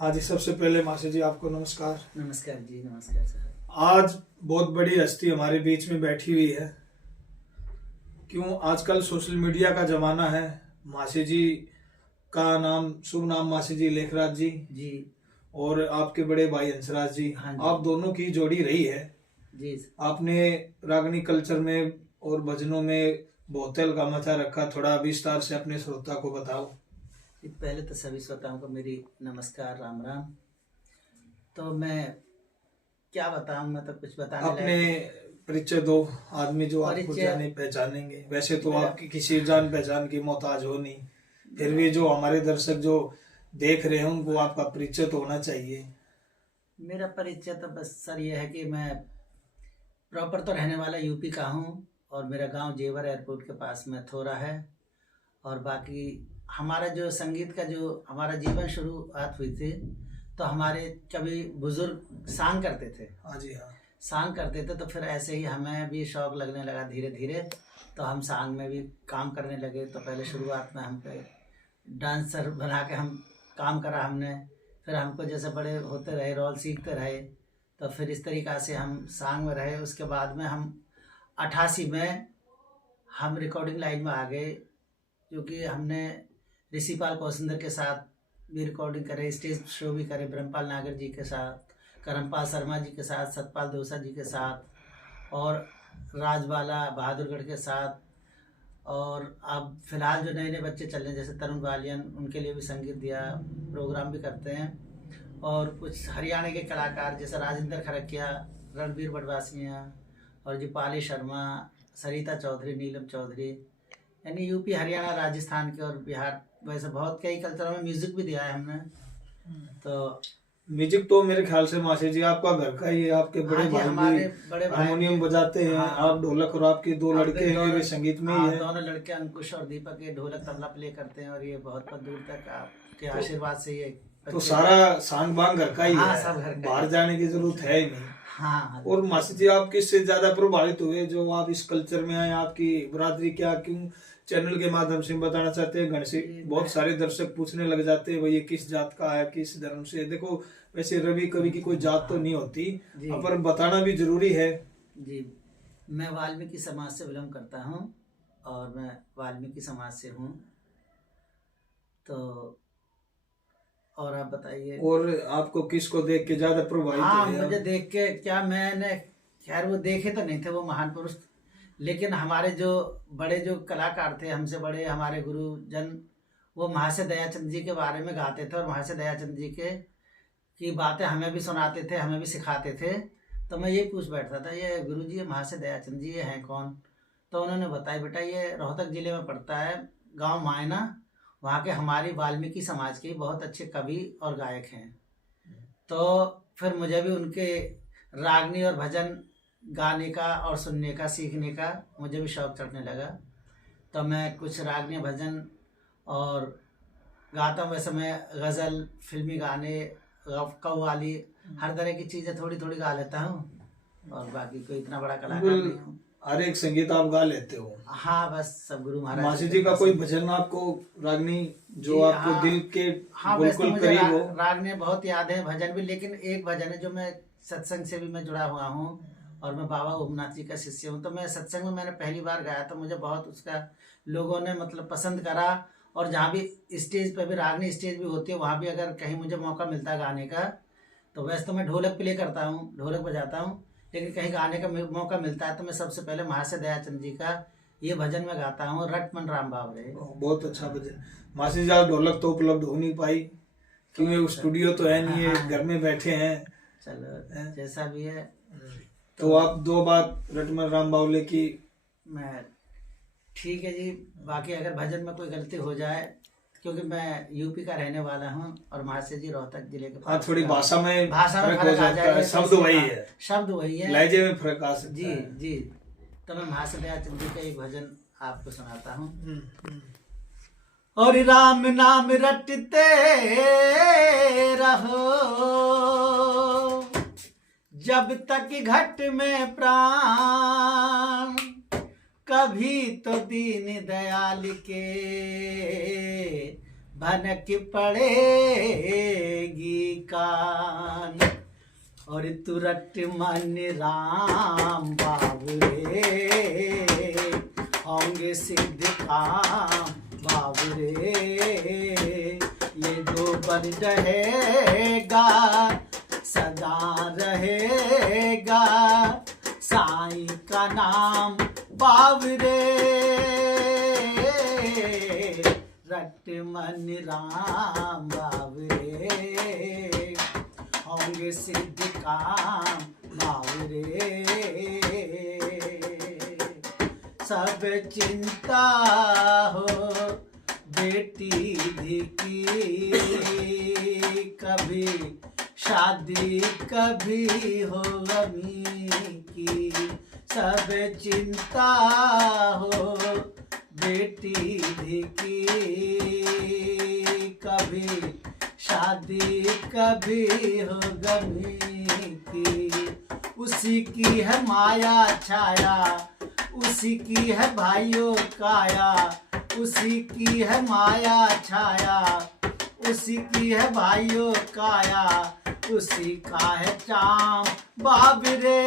हाँ जी, सबसे पहले मासी जी आपको नमस्कार। नमस्कार जी, नमस्कार सर। आज बहुत बड़ी हस्ती हमारे बीच में बैठी हुई है। क्यों, आजकल सोशल मीडिया का जमाना है। मासी जी का नाम, शुभ नाम मासी जी लेखराज जी, जी और आपके बड़े भाई हंसराज जी, हाँ जी। आप दोनों की जोड़ी रही है। जी आपने रागनी कल्चर में और भजनों में बहुत का मचा रखा, थोड़ा विस्तार से अपने श्रोता को बताओ। पहले तो सभी श्रोताओं को मेरी नमस्कार, राम राम। तो मैं क्या बताऊं, मैं तो कुछ बताने अपने लायक। परिचय दो, आदमी जो आपको परिचय जाने पहचानेंगे। वैसे तो मेरा आपकी किसी जान पहचान की मोहताज हो नहीं, फिर भी जो हमारे दर्शक जो देख रहे हैं उनको आपका परिचय तो होना चाहिए। मेरा परिचय तो बस सर ये है कि मैं प्रॉपर तो रहने वाला यूपी का हूँ, और मेरा गांव जेवर एयरपोर्ट के पास में थोड़ा है। और बाकी हमारा जो संगीत का जो हमारा जीवन शुरुआत हुई थी, तो हमारे कभी बुजुर्ग सांग करते थे। हाँ जी, हाँ। सांग करते थे, तो फिर ऐसे ही हमें भी शौक लगने लगा धीरे धीरे। तो हम सांग में भी काम करने लगे। तो पहले शुरुआत में हम पे डांसर बना के हम काम करा हमने। फिर हमको जैसे बड़े होते रहे, रोल सीखते रहे, तो फिर इस तरीक़ा से हम सांग में रहे। उसके बाद में हम 88 में हम रिकॉर्डिंग लाइन में आ गए, क्योंकि हमने ऋषिपाल कौशिंदर के साथ भी रिकॉर्डिंग करे, स्टेज शो भी करे, ब्रह्मपाल नागर जी के साथ, करमपाल शर्मा जी के साथ, सतपाल दोसा जी के साथ, और राजबाला बहादुरगढ़ के साथ। और अब फिलहाल जो नए नए बच्चे चल रहे हैं जैसे तरुण बालियन, उनके लिए भी संगीत दिया, प्रोग्राम भी करते हैं। और कुछ हरियाणा के कलाकार जैसे राजेंद्र खरकिया, रणबीर बडवासिया, और जी पाली शर्मा, सरिता चौधरी, नीलम चौधरी, यानी यूपी, हरियाणा, राजस्थान के और बिहार, वैसे बहुत कई कल्चरों में म्यूजिक भी दिया है हमने। तो म्यूजिक तो मेरे ख्याल से मासी जी आपका घर का ही है। आपके बड़े हाँ जी, भाई हमारे भी बड़े भाई हारमोनियम बजाते हैं, हाँ, आप ढोलक, और आपके दो अब लड़के हैं वे संगीत में ही हाँ, है। दोनों लड़के अंकुश और दीपक ये ढोलक तबला प्ले करते हैं, और ये बहुत दूर तक आपके तो आशीर्वाद से ये तो बच्चे। सारा सांग बांग घर का ही हाँ, है, सब घर का बाहर ही। जाने की जरूरत है ही नहीं। हाँ हाँ। और मासी जी आप किससे ज्यादा प्रभावित हुए जो आप इस कल्चर में आए? आपकी बरादरी क्या, क्यों चैनल के माध्यम से बताना चाहते हैं? घर से बहुत सारे दर्शक पूछने लग जाते हैं भाई ये किस जात का है, किस धर्म से। देखो, वैसे रवि कवि की कोई जात तो नहीं होती, जी पर बताना भी जरूरी है। जी, मैं वाल्मीकि समाज से बिलोंग करता हूँ, और मैं वाल्मीकि समाज से हूँ। तो और आप बताइए। और आपको किसको देख के ज्यादा प्रभावित हाँ, हुए मुझे आप? देख के क्या, मैंने खैर वो देखे तो नहीं थे वो महान पुरुष, लेकिन हमारे जो बड़े जो कलाकार थे, हमसे बड़े हमारे गुरुजन, वो महाशय दयाचंद जी के बारे में गाते थे, और महाशय दयाचंद जी के की बातें हमें भी सुनाते थे, हमें भी सिखाते थे। तो मैं यही पूछ बैठता था, ये गुरु जी, ये महाशय दयाचंद जी, ये हैं कौन? तो उन्होंने बताया, बेटा ये रोहतक जिले में पड़ता है, गांव मायना, वहाँ के हमारी वाल्मीकि समाज के बहुत अच्छे कवि और गायक हैं। तो फिर मुझे भी उनके रागनी और भजन गाने का और सुनने का, सीखने का मुझे भी शौक चढ़ने लगा। तो मैं कुछ रागनी भजन और गाता हूँ। वैसे मैं गज़ल, फिल्मी गाने, कव्वाली, हर तरह की चीज़ें थोड़ी थोड़ी गा लेता हूँ, और बाकी कोई इतना बड़ा कलाकार नहीं हूँ। हर एक संगीत आप गा लेते हो? हाँ, बस सब गुरु महाराज मासी जी का कोई भजन आपको, रागनी, जो जी आपको हाँ। दिल के हाँ, वैसे तो बिल्कुल मुझे करीब हो? राग ने बहुत याद है, भजन भी, लेकिन एक भजन है जो मैं सत्संग से भी मैं जुड़ा हुआ हूँ, और मैं बाबा ओमनाथ जी का शिष्य हूँ। तो मैं सत्संग में मैंने पहली बार गाया, तो मुझे बहुत उसका लोगों ने मतलब पसंद करा। और जहाँ भी स्टेज पर भी, रागनी स्टेज भी होती है, वहाँ भी अगर कहीं मुझे मौका मिलता है गाने का, तो वैसे तो मैं ढोलक प्ले करता हूँ, ढोलक बजाता हूँ, लेकिन कहीं गाने का मौका मिलता है तो मैं सबसे पहले महाशय दयाचंद जी का ये भजन में गाता हूँ, रट मन राम बावरे। बहुत अच्छा भजन। मासी जी आप ढोलक तो उपलब्ध हो नहीं पाई, क्योंकि स्टूडियो तो है नहीं है, हाँ, घर में बैठे हैं। चलो जैसा भी है। तो आप दो बात रटमन राम बावले की। मैं ठीक है जी। बाकी अगर भजन में कोई गलती हो जाए, क्योंकि मैं यूपी का रहने वाला हूँ, और महाशय जी रोहतक जिले के हाँ, पास थोड़ी का। भाषा में फर्क हो आ जाता है, जाएगा, शब्द तो वही हाँ, है, शब्द वही है, लहजे में फर्क आ सकता जी है। जी। तो मैं महाशय दयाचंद जी का एक भजन आपको सुनाता हूँ। और राम नाम रटते रहो, जब तक घट में प्राण, कभी तो दीन दयाल के भनक पड़ेगी कान, और तुरट मन राम बाबरे, होंगे सिद्ध काम बाबरे। ये गोबर रहेगा सदा रहेगा, साईं का नाम बाबरे, रट मन राम बाबरे, होंगे सिद्ध काम बाबरे। सब चिंता हो बेटी धी की, कभी शादी कभी हो अमी की, सब चिंता हो बेटी धी की, कभी शादी कभी हो गमी की। उसी की है माया छाया, उसी की है भाइयों काया, उसी की है माया छाया, उसी की है भाइयों काया, उसी का है चाम बाबरे,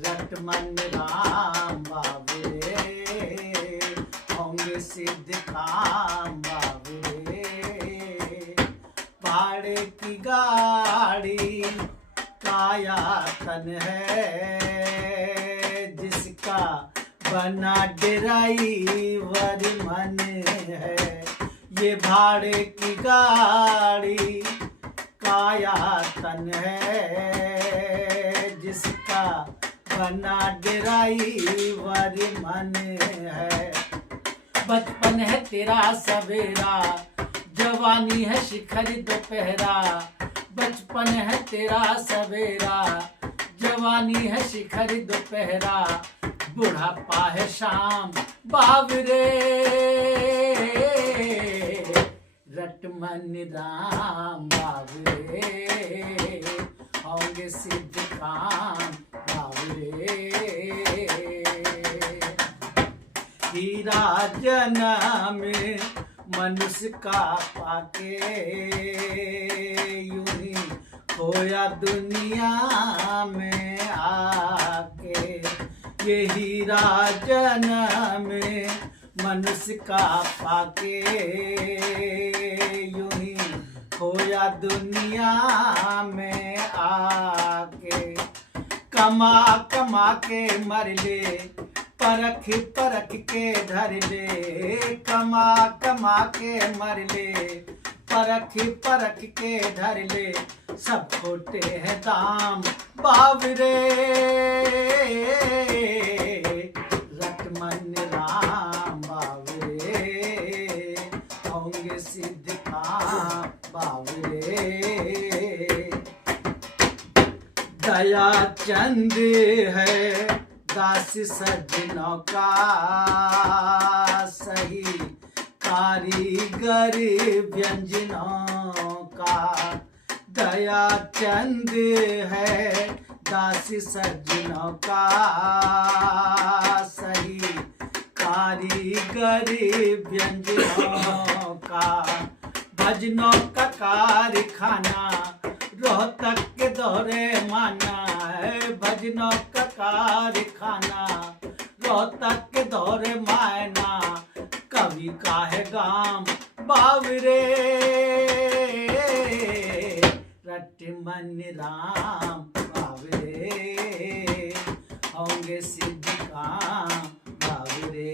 रट मन राम बाबरे, होंगे सिद्ध काम बाबरे। भाड़े की गाड़ी काया तन है, जिसका बना ड्राइवर मन है। ये भाड़े की गाड़ी काया तन है, जिसका बना ड्राइवर मन है। बचपन है तेरा सवेरा, जवानी है शिखर दोपहरा, बचपन है तेरा सवेरा, जवानी है शिखर दोपहरा, बुढ़ापा है शाम बाबरे, रट मन राम बाबरे, होंगे सिद्ध काम बाबरे। हीरा जन्म मनुष्य का पाके, यूं ही खोया दुनिया में आके। ये हीरा जन्म मनुष्य का पाके, यूं ही खोया दुनिया में आके। कमा कमा के मर ले, परख परख के धर ले, कमा कमा के मर ले, परख परख के धर ले, सब खोटे हैं दाम बाबरे, रट मन राम बाबरे, होंगे सिद्ध काम बाबरे। दया चंद है दास सज्जनों का, सही कारीगर व्यंजनों का। दया चंद है दास सज्जनों का, सही कारीगर व्यंजनों का। भजनों का कारखाना रोहतक के दौरे माना है, भजनों का कारखाना रोहतक के दौरे मायना। कवि का है गाम बाबरे, रट मन राम बाबरे, होंगे सिद्ध काम बाबरे।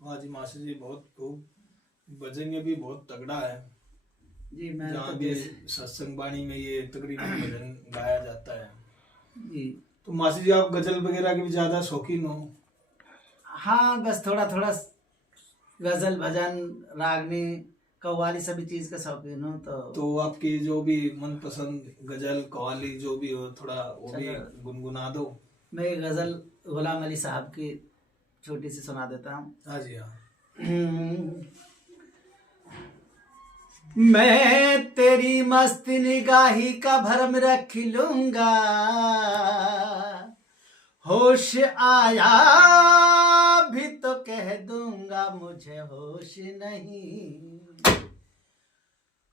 वाह जी मास्टर जी, बहुत खूब। भजन ये भी बहुत तगड़ा है जी। मैं जहाँ भी सत्संग वाणी में ये तकरीबन भजन गाया जाता है जी। तो मास्टर जी आप गजल वगैरह के भी ज्यादा शौकीन हो? हाँ, बस थोड़ा थोड़ा गजल भजन रागनी कव्वाली सभी चीज का शौकीन हूँ। तो आपकी जो भी मनपसंद गजल कव्वाली जो भी हो, थोड़ा वो भी गुनगुना दो। मैं एक गजल गुलाम अली साहब की छोटी सी सुना देता हूँ। हाँ जी हाँ। मैं तेरी मस्त निगाही का भरम रख लूंगा, होश आया भी तो कह दूंगा मुझे होश नहीं,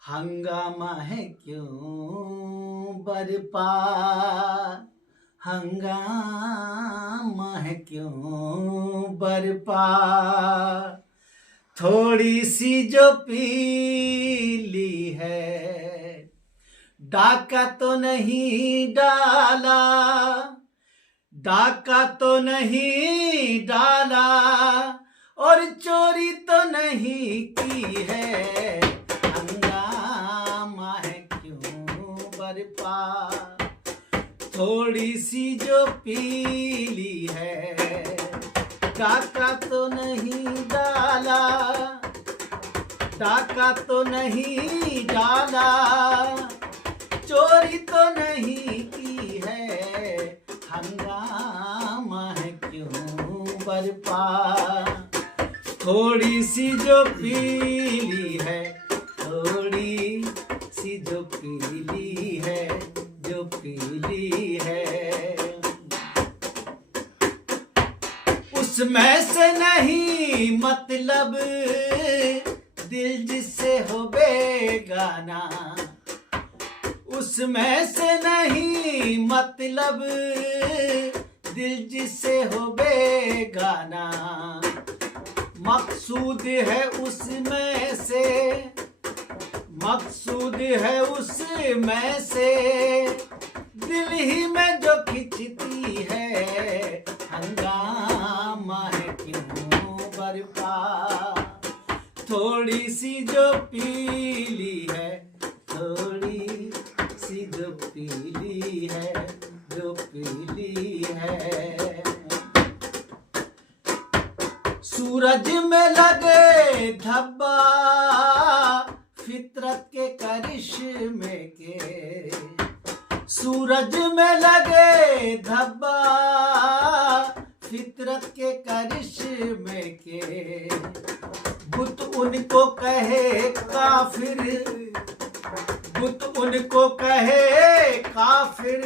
हंगामा है क्यों बरपा, हंगामा है क्यों बरपा, थोड़ी सी जो पीली है, डाका तो नहीं डाला, डाका तो नहीं डाला, और चोरी तो नहीं की है, हंगामा है क्यों बरपा, थोड़ी सी जो पीली है, डाका तो नहीं डाला, डाका तो नहीं डाला, चोरी तो नहीं की है, हंगामा है क्यों बरपा, थोड़ी सी जो पीली है, थोड़ी सी जो पीली है, जो पीली है, उसमें से नहीं मतलब दिल जिससे हो बेगाना, उसमें से नहीं मतलब दिल जिससे हो बेगाना, मकसूद है उसमें से, मकसूद है उसमें से, दिल ही में जो खिंचती है, हंगामा है क्यों बरपा, थोड़ी सी जो पीली है, थोड़ी सी जो पीली है, जो पीली है, सूरज में लगे धब्बा फितरत के करिश्मे के, सूरज में लगे धब्बा फितरत के करिश्मे के, बुत उनको कहे काफिर, बुत उनको कहे काफिर,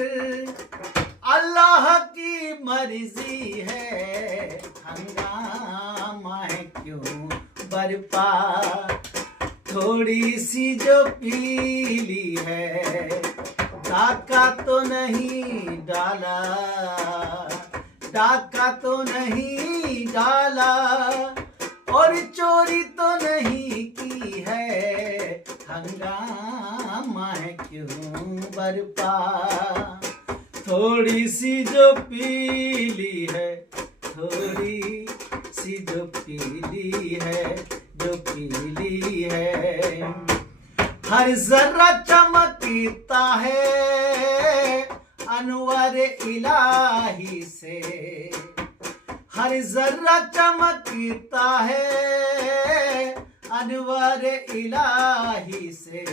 अल्लाह की मर्जी है, हंगामा है क्यों बरपा, थोड़ी सी जो पीली है, डाका तो नहीं डाला, डाका तो नहीं डाला, और चोरी तो नहीं की है, हंगामा है क्यों बरपा, थोड़ी सी जो पीली है, थोड़ी सी जो पीली है, जो पीली है, हर जर्रा चमकता है अनवर इलाही से, हर जर्रा चमकता है अनवर इलाही से,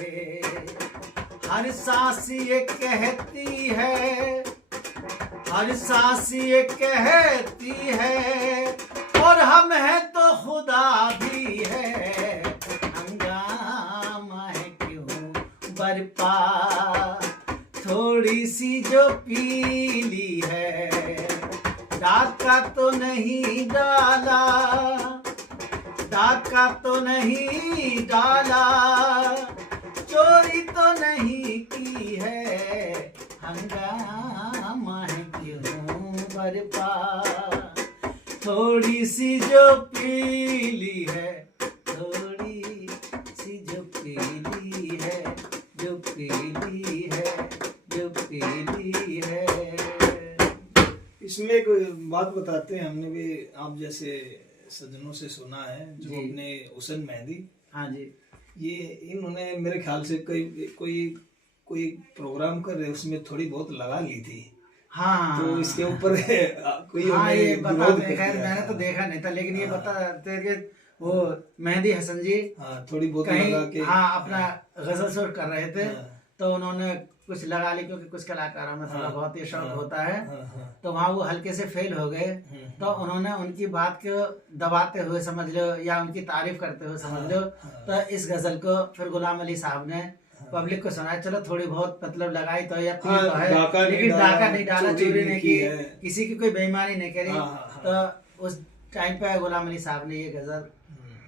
हर सांस ये कहती है, हर सांस ये कहती है, और हम हैं तो खुदा भी है, हंगामा है क्यों बरपा, थोड़ी सी जो पीली है, डाका तो नहीं डाला, डाका तो नहीं डाला, चोरी तो नहीं की है, हंगामा है क्यों बरपा, थोड़ी सी जो पीली है, थोड़ी सी जो पीली है, जो पीली है, जो पीली है। इसमें एक बात बताते हैं, हमने भी आप जैसे सज्जनों से सुना है, जो जी। अपने हुसैन मेहंदी, हाँ जी, ये इन्होंने मेरे ख्याल से कोई प्रोग्राम कर रहे, उसमें थोड़ी बहुत लगा ली थी, हाँ, तो इसके ऊपर कोई हाँ उन्हें ये बता विरोध कर खैर दिया मैंने था। तो देखा नहीं था, लेकिन ये हाँ। बताते हैं कि वो मेहंदी हसन जी हाँ, थोड़ी बहुत कहीं लगा के, हाँ अपना गजल शूट कर रहे थे, हाँ। तो उन्होंने कुछ लगा ली, क्योंकि कुछ कलाकारों में थोड़ा हाँ, बहुत ये शौक हाँ, होता है, हाँ, हाँ, तो वहाँ वो हल्के से फेल हो गए, तो उन्होंने उनकी बात को दबाते हुए समझ लो, या उनकी तारीफ करते हुए समझ लो, हाँ। तो इस गजल को फिर गुलाम अली साहब ने पब्लिक को सुनाया, चलो थोड़ी बहुत मतलब लगाई तो या हाँ, तो है, डाका नहीं लेकिन डाला, डाका नहीं डाला, चोरी चोरी नहीं नहीं की की, है। किसी की कोई बेईमानी नहीं करी। हाँ, हाँ, तो उस टाइम पे गुलाम अली साहब ने ये गजल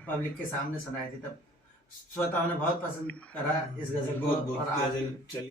पब्लिक के सामने सुनाई थी, तब श्रोताओं ने बहुत पसंद करा इस गजल को। बहुत बहुत और आज गजल चली।